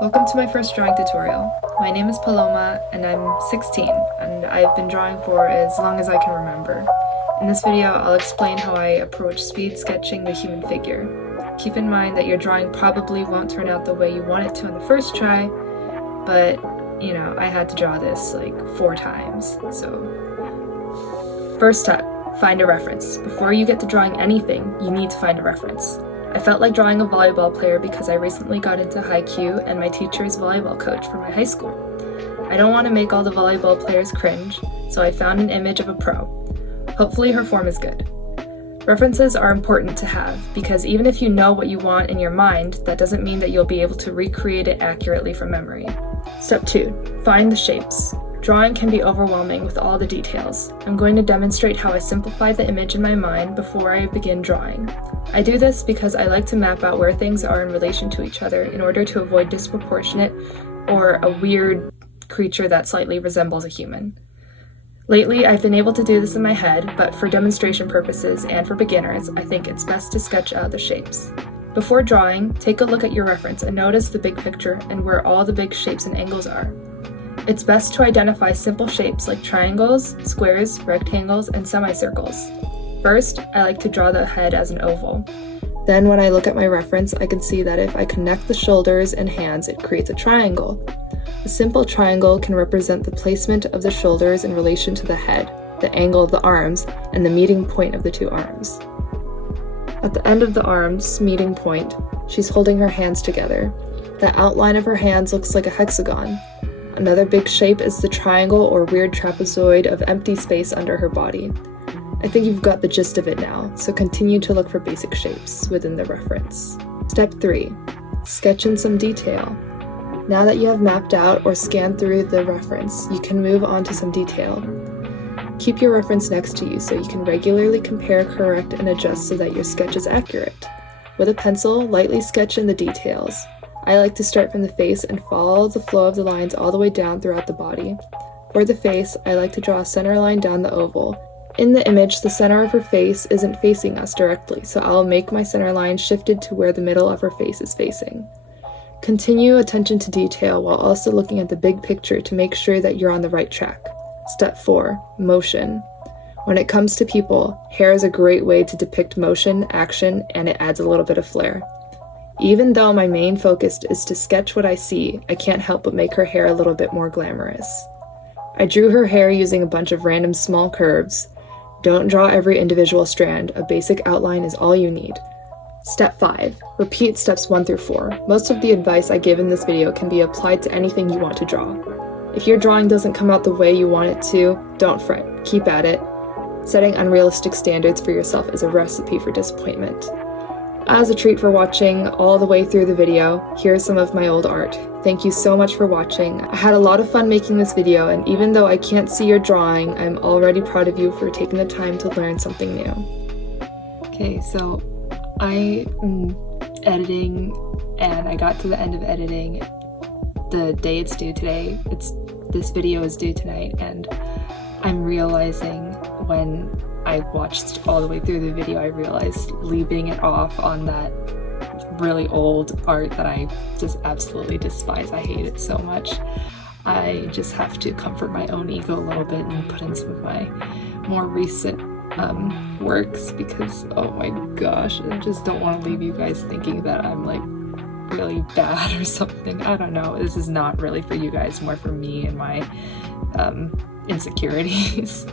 Welcome to my first drawing tutorial. My name is Paloma and I'm 16 and I've been drawing for as long as I can remember. In this video, I'll explain how I approach speed sketching the human figure. Keep in mind that your drawing probably won't turn out the way you want it to on the first try, but I had to draw this like 4 times, so. First step, find a reference. Before you get to drawing anything, you need to find a reference. I felt like drawing a volleyball player because I recently got into Haikyuu and my teacher is volleyball coach for my high school. I don't want to make all the volleyball players cringe, so I found an image of a pro. Hopefully her form is good. References are important to have because even if you know what you want in your mind, that doesn't mean that you'll be able to recreate it accurately from memory. Step 2. Find the shapes. Drawing can be overwhelming with all the details. I'm going to demonstrate how I simplify the image in my mind before I begin drawing. I do this because I like to map out where things are in relation to each other in order to avoid disproportionate or a weird creature that slightly resembles a human. Lately, I've been able to do this in my head, but for demonstration purposes and for beginners, I think it's best to sketch out the shapes. Before drawing, take a look at your reference and notice the big picture and where all the big shapes and angles are. It's best to identify simple shapes like triangles, squares, rectangles, and semicircles. First, I like to draw the head as an oval. Then when I look at my reference, I can see that if I connect the shoulders and hands, it creates a triangle. A simple triangle can represent the placement of the shoulders in relation to the head, the angle of the arms, and the meeting point of the 2 arms. At the end of the arms' meeting point, she's holding her hands together. The outline of her hands looks like a hexagon. Another big shape is the triangle or weird trapezoid of empty space under her body. I think you've got the gist of it now, so continue to look for basic shapes within the reference. Step 3. Sketch in some detail. Now that you have mapped out or scanned through the reference, you can move on to some detail. Keep your reference next to you so you can regularly compare, correct, and adjust so that your sketch is accurate. With a pencil, lightly sketch in the details. I like to start from the face and follow the flow of the lines all the way down throughout the body. For the face, I like to draw a center line down the oval. In the image, the center of her face isn't facing us directly, so I'll make my center line shifted to where the middle of her face is facing. Continue attention to detail while also looking at the big picture to make sure that you're on the right track. Step 4. Motion. When it comes to people, hair is a great way to depict motion, action, and it adds a little bit of flair. Even though my main focus is to sketch what I see, I can't help but make her hair a little bit more glamorous. I drew her hair using a bunch of random small curves. Don't draw every individual strand, a basic outline is all you need. Step 5. Repeat steps 1 through 4. Most of the advice I give in this video can be applied to anything you want to draw. If your drawing doesn't come out the way you want it to, don't fret, keep at it. Setting unrealistic standards for yourself is a recipe for disappointment. As a treat for watching all the way through the video, here's some of my old art. Thank you so much for watching. I had a lot of fun making this video, and even though I can't see your drawing, I'm already proud of you for taking the time to learn something new. Okay, so I am editing, and I got to the end of editing the day it's due today. This video is due tonight, and I'm realizing when I watched all the way through the video, I realized leaving it off on that really old art that I just absolutely despise. I hate it so much. I just have to comfort my own ego a little bit and put in some of my more recent works because, oh my gosh, I just don't want to leave you guys thinking that I'm like really bad or something. I don't know. This is not really for you guys, more for me and my insecurities.